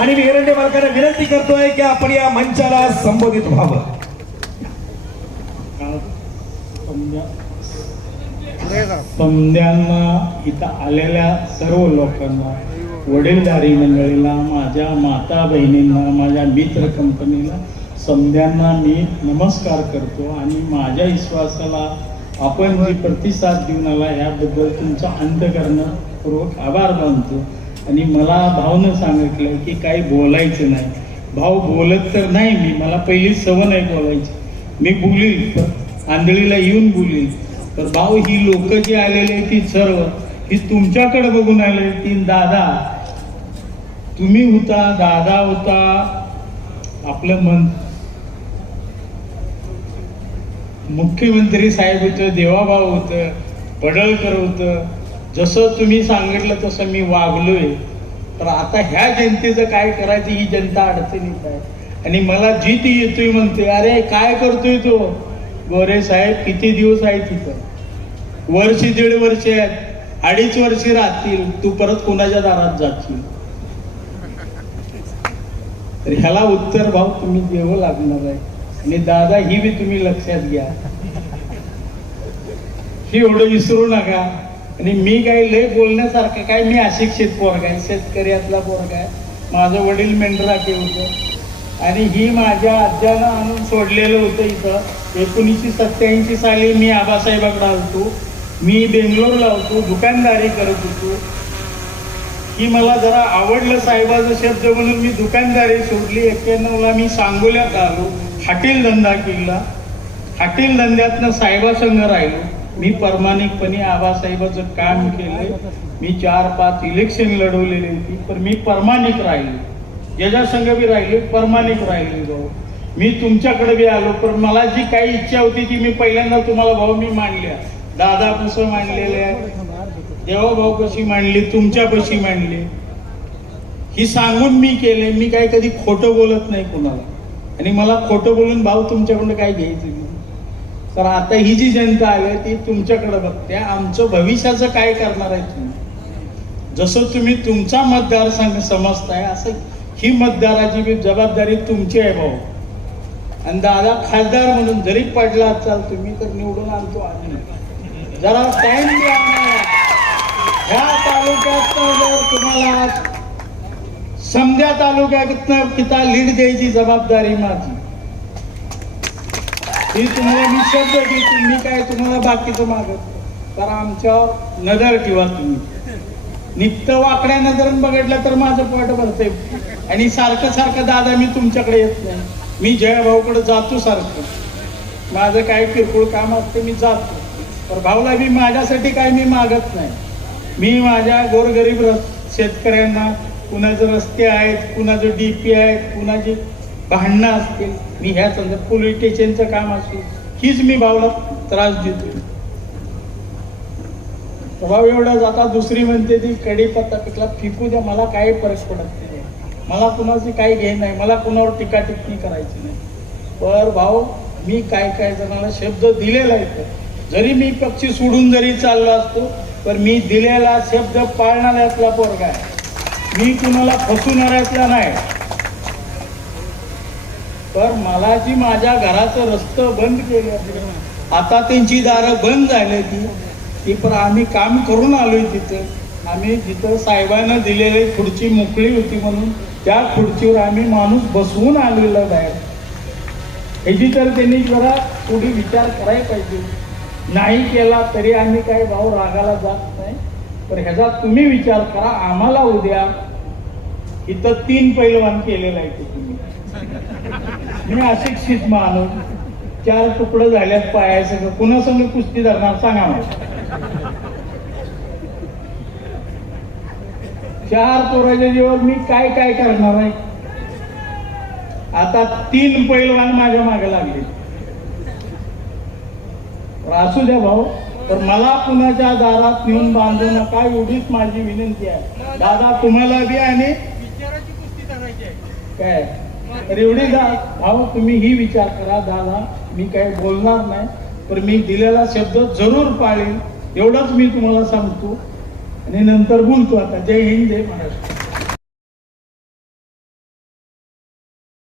आणि मी एरंडे मालकांना विनंती करतोय की आपण या मंचाला संबोधित व्हावं. समध्यांना इथं आलेल्या सर्व लोकांना वडीलधारी मंडळीला माझ्या माता बहिणींना माझ्या मित्र कंपनीला समद्यांना मी नमस्कार करतो आणि माझ्या विश्वासाला आपण जी प्रतिसाद देऊन आला याबद्दल तुमचा अंतकरणपूर्वक आभार मानतो. आणि मला भावनं सांगितलं की काही बोलायचं नाही. भाऊ बोलत तर नाही मी मला पहिली सवय नाही बोलायची. मी बोलील आंधळीला येऊन बोलील तर भाऊ ही लोक जी आलेली आहेत ती सर्व ही तुमच्याकडे बघून आले ती दादा. तुम्ही होता दादा होता आपलं मन. मुख्यमंत्री साहेब होतं देवाभाऊ होतं पडळकर होतं जसं तुम्ही सांगितलं तसं मी वागलोय तर आता ह्या जनतेचं काय करायचं ही जनता अडचणीत आहे. आणि मला जी ती येतोय म्हणते अरे काय करतोय तो? गोरे साहेब किती दिवस आहे तिथं? वर्ष दीड वर्ष आहेत. अडीच वर्ष राहतील. तू परत कोणाच्या दारात जाशील? तर ह्याला उत्तर भाऊ तुम्ही देव लागणार आहे. आणि दादा ही बी तुम्ही लक्षात घ्या. ही एवढं विसरू नका. आणि मी काही लय बोलण्यासारखं काय मी अशिक्षित पोरग आहे शेतकऱ्यातला पोरग आहे. माझं वडील मेंढराके होतं. आणि ही माझ्या आज्यानं आणून सोडलेलं होतं इथं. एकोणीसशे सत्त्याऐंशी साली मी आबासाहेबाकडे होतो मी बेंगलोरला होतो दुकानदारी करत होतो. की मला जरा आवडलं साहेबाचा शब्द म्हणून मी दुकानदारी सोडली. एक्क्याण्णवला मी सांगोल्यात आलो हॉटेल धंदा केला. हॉटेल धंद्यातनं साहेबासंग राहिलो. मी प्रामाणिकपणे आबासाहेबाचं काम केलं मी चार पाच इलेक्शन लढवलेली होती पण मी प्रामाणिक राहिलो. ज्याच्या संघ बी राहिले प्रामाणिक राहिले भाऊ. मी तुमच्याकडे बी आलो पण मला जी काही इच्छा होती ती मी पहिल्यांदा तुम्हाला भाऊ मी मांडल्या. दादा कसं मांडलेले देवा भाऊ कशी मांडली? तुमच्यापाशी मांडली? ही सांगून मी केले मी काय कधी खोटं बोलत नाही कुणाला. आणि मला खोटं बोलून भाऊ तुमच्याकडून काय घ्यायचं नाही. तर आता ही जी जनता आली ती तुमच्याकडे बघते. आमचं भविष्याचं काय करणार आहे तुम्ही? जसं तुम्ही तुमचा मतदारसंघ समजताय असं ही मतदाराची बी जबाबदारी तुमची आहे भाऊ. आणि दादा खासदार म्हणून जरी पडला असाल तुम्ही तर निवडून आणतो आम्ही. जरा टाइम द्या ह्या तालुक्यात जर तुम्हाला समजा तालुक्यात पिता लीड द्यायची जबाबदारी माझी. ही तुम्हाला मी शब्द देतो मी काय तुम्हाला बाकीचं मागत तर आमच्या आमच्यावर नजर ठेवा तुम्ही. नित्य वाकड्या नजरेनं बघितलं तर माझं पोट भरते आणि सारखं सारखं दादा मी तुमच्याकडे येत नाही. मी जयभाऊकडे जातो सारखं. माझं काय किरकोळ काम असते मी जातो. तर भाऊला मी माझ्यासाठी काय मी मागत नाही. मी माझ्या गोरगरीब रस शेतकऱ्यांना कुणाचे रस्ते आहेत कुणाचं डीपी आहेत कुणाची भांडणं असतील मी ह्या संदर्भात पोलीस स्टेशनचं काम असेल हीच मी भाऊला त्रास देतो भाऊ एवढं जाता दुसरी म्हणते ती कढीपत्ता पिकला फिकू द्या मला काही फरक पडत नाही. मला कुणाची काही घे नाही मला कुणावर टीका टिप्पणी करायची नाही. पर भाऊ मी काय काय जणांना शब्द दिलेला आहे जरी मी पक्षी सोडून जरी चाललो असतो पण मी दिलेला शब्द पाळणाऱ्यातला पोरगा आहे. मी कुणाला फसवणाऱ्यातला नाही. तर मला जी माझ्या घराचं रस्तं बंद केलं. आता त्यांची दारं बंद झाली ती. ती पण आम्ही काम करून आलोय तिथं. आम्ही जिथं साहेबांना दिलेली खुर्ची मोकळी होती म्हणून त्या खुर्चीवर आम्ही माणूस बसवून आलेला बाहेर. ह्याची तर त्यांनी जरा थोडी विचार करायला पाहिजे. नाही केला तरी आम्ही काही भाऊ रागाला जात नाही. तर ह्याचा तुम्ही विचार करा आम्हाला उद्या इथं तीन पैलवान केलेला आहे तिथून मी अशिक्षित माणूस चार तुकडं झाल्यात पायाचं कुणासंग कुस्ती धरणार सांगा मला. चार पोराच्या जीवावर मी काय काय करणार आहे? आता तीन पैलवान माझ्या मागे लागले. असू द्या भाऊ तर मला कुणाच्या दारात नेऊन बांधू नका एवढीच माझी विनंती आहे. दादा तुम्हाला बी आणि काय? तर एवढी दा भाऊ तुम्ही ही विचार करा दादा मी काही बोलणार नाही तर मी दिलेला शब्द जरूर पाळेल एवढंच मी तुम्हाला सांगतो. आणि नंतर बोलतो आता जय हिंद जय महाराष्ट्र.